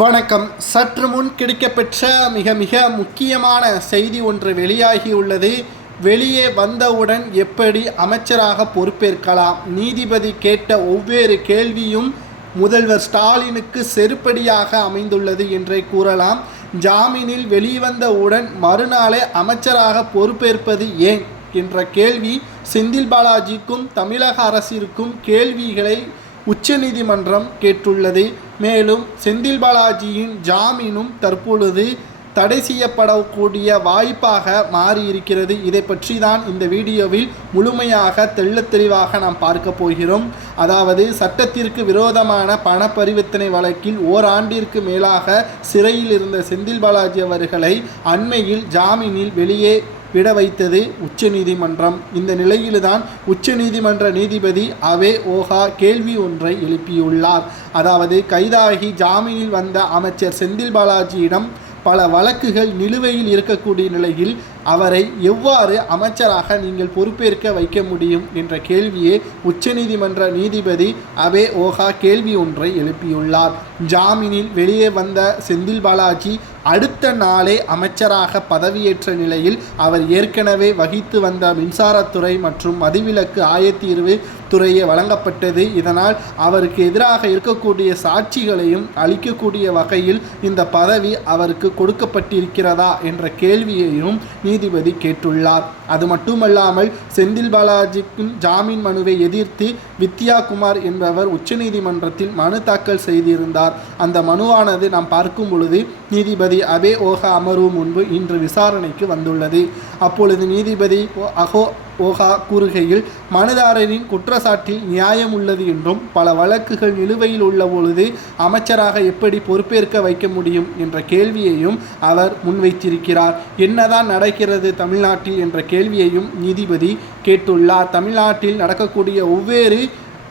வணக்கம். சற்று முன் கிடைக்கப்பெற்ற மிக மிக முக்கியமான செய்தி ஒன்று வெளியாகியுள்ளது வெளியே வந்தவுடன் எப்படி அமைச்சராக பொறுப்பேற்கலாம்? நீதிபதி கேட்ட ஒவ்வொரு கேள்வியும் முதல்வர் ஸ்டாலினுக்கு செருப்படியாக அமைந்துள்ளது என்றே கூறலாம். ஜாமீனில் வெளிவந்தவுடன் மறுநாளே அமைச்சராக பொறுப்பேற்பது ஏன் என்ற கேள்வி செந்தில் பாலாஜிக்கும் தமிழக அரசிற்கும் கேள்விகளை உச்சநீதிமன்றம் கேட்டுள்ளது. மேலும் செந்தில் பாலாஜியின் ஜாமீனும் தற்பொழுது தடை செய்யப்படக்கூடிய வாய்ப்பாக மாறியிருக்கிறது. இதை பற்றி தான் இந்த வீடியோவில் முழுமையாக தெள்ள தெளிவாக நாம் பார்க்க போகிறோம். அதாவது சட்டத்திற்கு விரோதமான பண பரிவர்த்தனை வழக்கில் ஓராண்டிற்கு மேலாக சிறையில் இருந்த செந்தில் பாலாஜி அவர்களை அண்மையில் ஜாமீனில் வெளியே விட வைத்தது உச்சநீதிமன்றம். இந்த நிலையில்தான் உச்சநீதிமன்ற நீதிபதி அவே ஓஹா கேள்வி ஒன்றை எழுப்பியுள்ளார். அதாவது கைதாகி ஜாமீனில் வந்த அமைச்சர் செந்தில் பாலாஜியிடம் பல வழக்குகள் நிலுவையில் இருக்கக்கூடிய நிலையில் அவரை எவ்வாறு அமைச்சராக நீங்கள் பொறுப்பேற்க வைக்க முடியும் என்ற கேள்வியை உச்சநீதிமன்ற நீதிபதி அபே ஓஹா கேள்வி ஒன்றை எழுப்பியுள்ளார். ஜாமீனில் வெளியே வந்த செந்தில் பாலாஜி அடுத்த நாளே அமைச்சராக பதவியேற்ற நிலையில் அவர் ஏற்கனவே வகித்து வந்த மின்சாரத்துறை மற்றும் மதுவிலக்கு ஆயத்தீர்வு துறையை வழங்கப்பட்டது. இதனால் அவருக்கு எதிராக இருக்கக்கூடிய சாட்சிகளையும் அளிக்கக்கூடிய வகையில் இந்த பதவி அவருக்கு கொடுக்கப்பட்டிருக்கிறதா என்ற கேள்வியையும் நீதிபதி கேட்டுள்ளார். அது மட்டுமல்லாமல் செந்தில் பாலாஜிக்கும் ஜாமீன் மனுவை எதிர்த்து வித்யா குமார் என்பவர் உச்சநீதிமன்றத்தில் மனு தாக்கல் செய்திருந்தார். அந்த மனுவானது நாம் பார்க்கும் பொழுது நீதிபதி அபே ஓஹா அமர்வு முன்பு இன்று விசாரணைக்கு வந்துள்ளது. அப்பொழுது நீதிபதி அகோ ஓஹா கூறுகையில் மனுதாரரின் குற்றச்சாட்டில் நியாயம் உள்ளது என்றும் பல வழக்குகள் நிலுவையில் உள்ள பொழுது அமைச்சராக எப்படி பொறுப்பேற்க வைக்க முடியும் என்ற கேள்வியையும் அவர் முன்வைத்திருக்கிறார். என்னதான் நடக்கிறது தமிழ்நாட்டில் என்ற கேள்வியையும் நீதிபதி கேட்டுள்ளார். தமிழ்நாட்டில் நடக்கக்கூடிய ஒவ்வொரு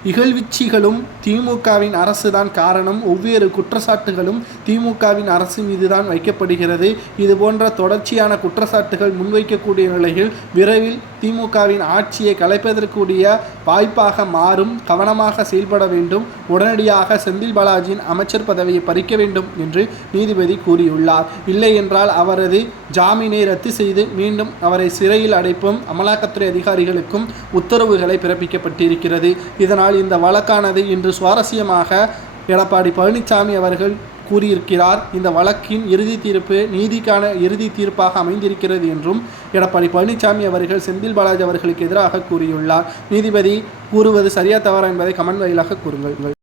இகழ்விச்சிகளும் திமுகவின் அரசு தான் காரணம். ஒவ்வொரு குற்றச்சாட்டுகளும் திமுகவின் அரசு மீதுதான் வைக்கப்படுகிறது. இது போன்ற தொடர்ச்சியான குற்றச்சாட்டுகள் முன்வைக்கக்கூடிய நிலையில் விரைவில் திமுகவின் ஆட்சியை கலைப்பதற்குரிய வாய்ப்பாக மாறும் கவனமாக செயல்பட வேண்டும் உடனடியாக செந்தில் பாலாஜியின் அமைச்சர் பதவியை பறிக்க வேண்டும் என்று நீதிபதி கூறியுள்ளார். இல்லை என்றால் அவரது ஜாமீனை ரத்து செய்து மீண்டும் அவரை சிறையில் அடைப்பும். அமலாக்கத்துறை அதிகாரிகளுக்கும் உத்தரவுகளை பிறப்பிக்கப்பட்டிருக்கிறது. இதனால் இந்த வழக்கானது இன்று சுவாரஸ்யமாக எடப்பாடி பழனிசாமி அவர்கள் கூறியிருக்கிறார். இந்த வழக்கின் இறுதி தீர்ப்பு நீதிக்கான இறுதி தீர்ப்பாக அமைந்திருக்கிறது என்றும் எடப்பாடி பழனிசாமி அவர்கள் செந்தில் பாலாஜி அவர்களுக்கு எதிராக கூறியுள்ளார். நீதிபதி கூறுவது சரியா தவறா என்பதை கமெண்ட் வாயிலாக கூறுங்கள்.